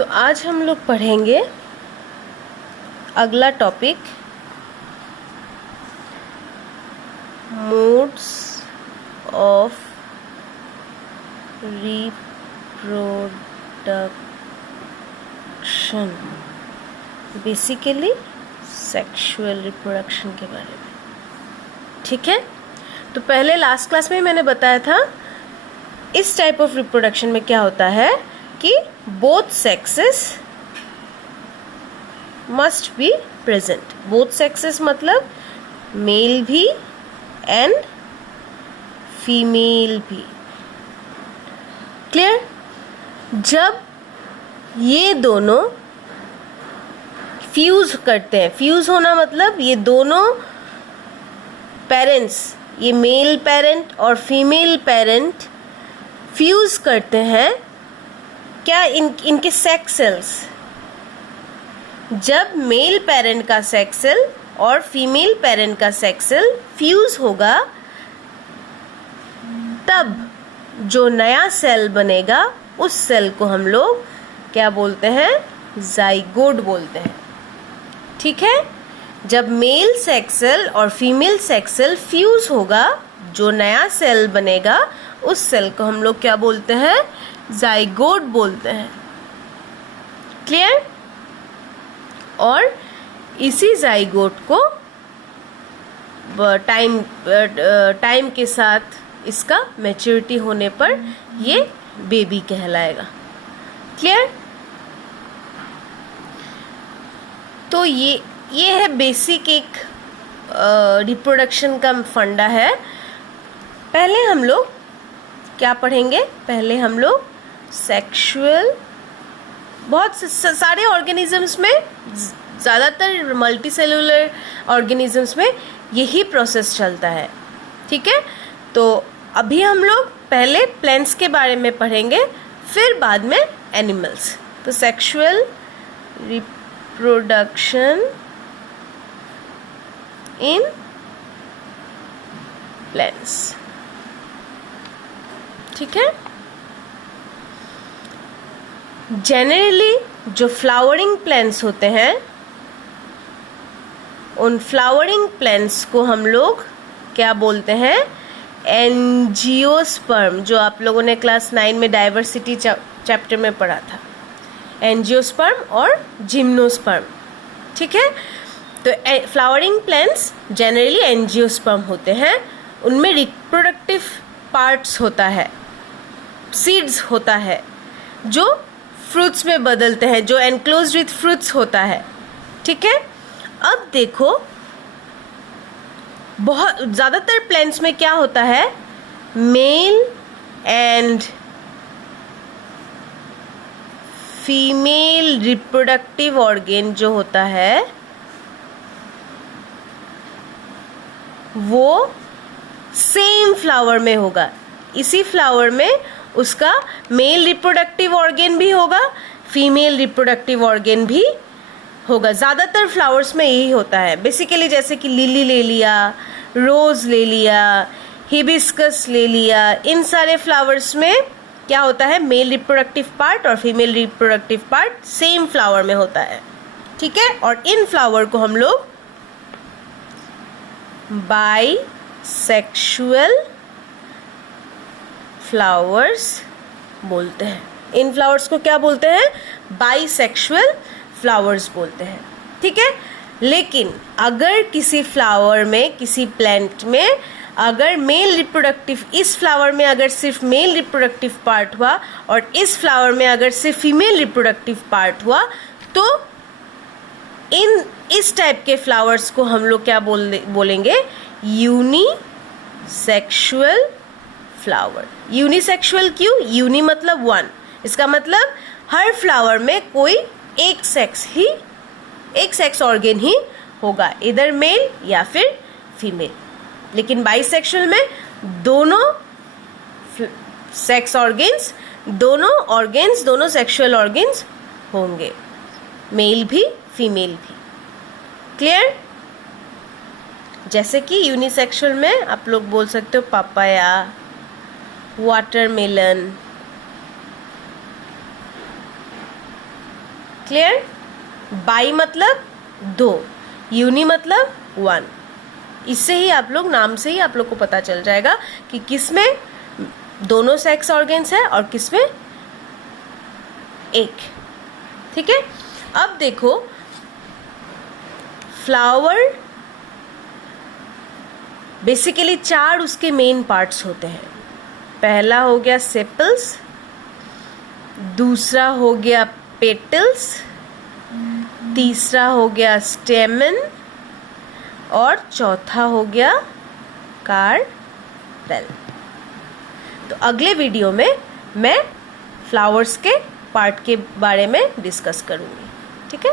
तो आज हम लोग पढ़ेंगे अगला topic, modes of reproduction, basically sexual reproduction के बारे में। ठीक है, तो पहले लास्ट क्लास में मैंने बताया था इस टाइप ऑफ रिप्रोडक्शन में क्या होता है कि both sexes must be present. Both sexes मतलब मेल भी एंड फीमेल भी। क्लियर? जब ये दोनों फ्यूज करते हैं, फ्यूज होना मतलब ये दोनों पेरेंट्स, ये मेल पेरेंट और फीमेल पेरेंट फ्यूज करते हैं क्या, इनके सेक्स सेल्स। जब मेल पेरेंट का सेक्स सेल और फीमेल पेरेंट का सेक्स सेल फ्यूज होगा, तब जो नया सेल बनेगा उस सेल को हम लोग क्या बोलते हैं? जाइगोट बोलते हैं। ठीक है, जब मेल सेक्स सेल और फीमेल सेक्स सेल फ्यूज होगा, जो नया सेल बनेगा उस सेल को हम लोग क्या बोलते हैं? जाइगोट बोलते हैं। क्लियर? और इसी जाइगोट को टाइम के साथ इसका मैच्योरिटी होने पर ये बेबी कहलाएगा। क्लियर? तो ये है बेसिक एक रिप्रोडक्शन का फंडा है। पहले हम लोग क्या पढ़ेंगे? पहले हम लोग सेक्सुअल, बहुत सारे ऑर्गेनिजम्स में, ज़्यादातर मल्टी सेलुलर ऑर्गेनिजम्स में यही प्रोसेस चलता है। ठीक है, तो अभी हम लोग पहले प्लांट्स के बारे में पढ़ेंगे, फिर बाद में एनिमल्स। तो सेक्सुअल रिप्रोडक्शन इन प्लांट्स। ठीक है, जनरली जो फ्लावरिंग प्लांट्स होते हैं, उन फ्लावरिंग प्लांट्स को हम लोग क्या बोलते हैं? एंजियोस्पर्म, जो आप लोगों ने क्लास 9 में डाइवर्सिटी चैप्टर में पढ़ा था, एंजियोस्पर्म और जिम्नोस्पर्म। ठीक है, तो फ्लावरिंग प्लांट्स जनरली एंजियोस्पर्म होते हैं। उनमें रिप्रोडक्टिव पार्ट्स होता है, सीड्स होता है जो फ्रूट्स में बदलते हैं, जो एनक्लोज्ड विथ फ्रूट्स होता है। ठीक है, अब देखो बहुत ज़्यादातर प्लांट्स में क्या होता है? Male and female reproductive organ जो होता है वो सेम फ्लावर में होगा। इसी फ्लावर में उसका मेल रिप्रोडक्टिव ऑर्गन भी होगा, फीमेल रिप्रोडक्टिव ऑर्गन भी होगा। ज़्यादातर फ्लावर्स में यही होता है बेसिकली, जैसे कि लिली ले लिया, रोज़ ले लिया, हिबिस्कस ले लिया, इन सारे फ्लावर्स में क्या होता है? मेल रिप्रोडक्टिव पार्ट और female reproductive part same flower में होता है। ठीक है, और इन फ्लावर को हम लोग बाइसेक्सुअल फ्लावर्स बोलते हैं। इन फ्लावर्स को क्या बोलते हैं? बाइसेक्सुअल फ्लावर्स बोलते हैं। ठीक है, लेकिन अगर किसी फ्लावर में, किसी प्लांट में अगर मेल रिप्रोडक्टिव, इस फ्लावर में अगर सिर्फ मेल रिप्रोडक्टिव पार्ट हुआ और इस फ्लावर में अगर सिर्फ फीमेल रिप्रोडक्टिव पार्ट हुआ, तो इस टाइप के फ्लावर्स को हम लोग क्या बोलेंगे? Unisexual flower. यूनिसेक्सुअल क्यों? यूनि मतलब वन, इसका मतलब हर फ्लावर में कोई एक सेक्स ऑर्गन ही होगा, इधर मेल या फिर फीमेल। लेकिन बाइसेक्सुअल में दोनों सेक्स ऑर्गन्स, दोनों सेक्सुअल ऑर्गन्स होंगे, मेल भी फीमेल भी। क्लियर? जैसे कि यूनिसेक्सुअल में आप लोग बोल सकते हो पापाया, वाटरमेलन, क्लियर? बाई मतलब 2, यूनि मतलब 1। इससे ही आप लोग, नाम से ही आप लोग को पता चल जाएगा कि किस में दोनों सेक्स ऑर्गन्स है और किस में एक। ठीक है, अब देखो फ्लावर बेसिकली 4 उसके मेन पार्ट्स होते हैं। पहला हो गया सेपल्स, दूसरा हो गया पेटल्स, तीसरा हो गया स्टेमन और चौथा हो गया कार्पेल। तो अगले वीडियो में मैं फ्लावर्स के पार्ट के बारे में डिस्कस करूँगी। ठीक है।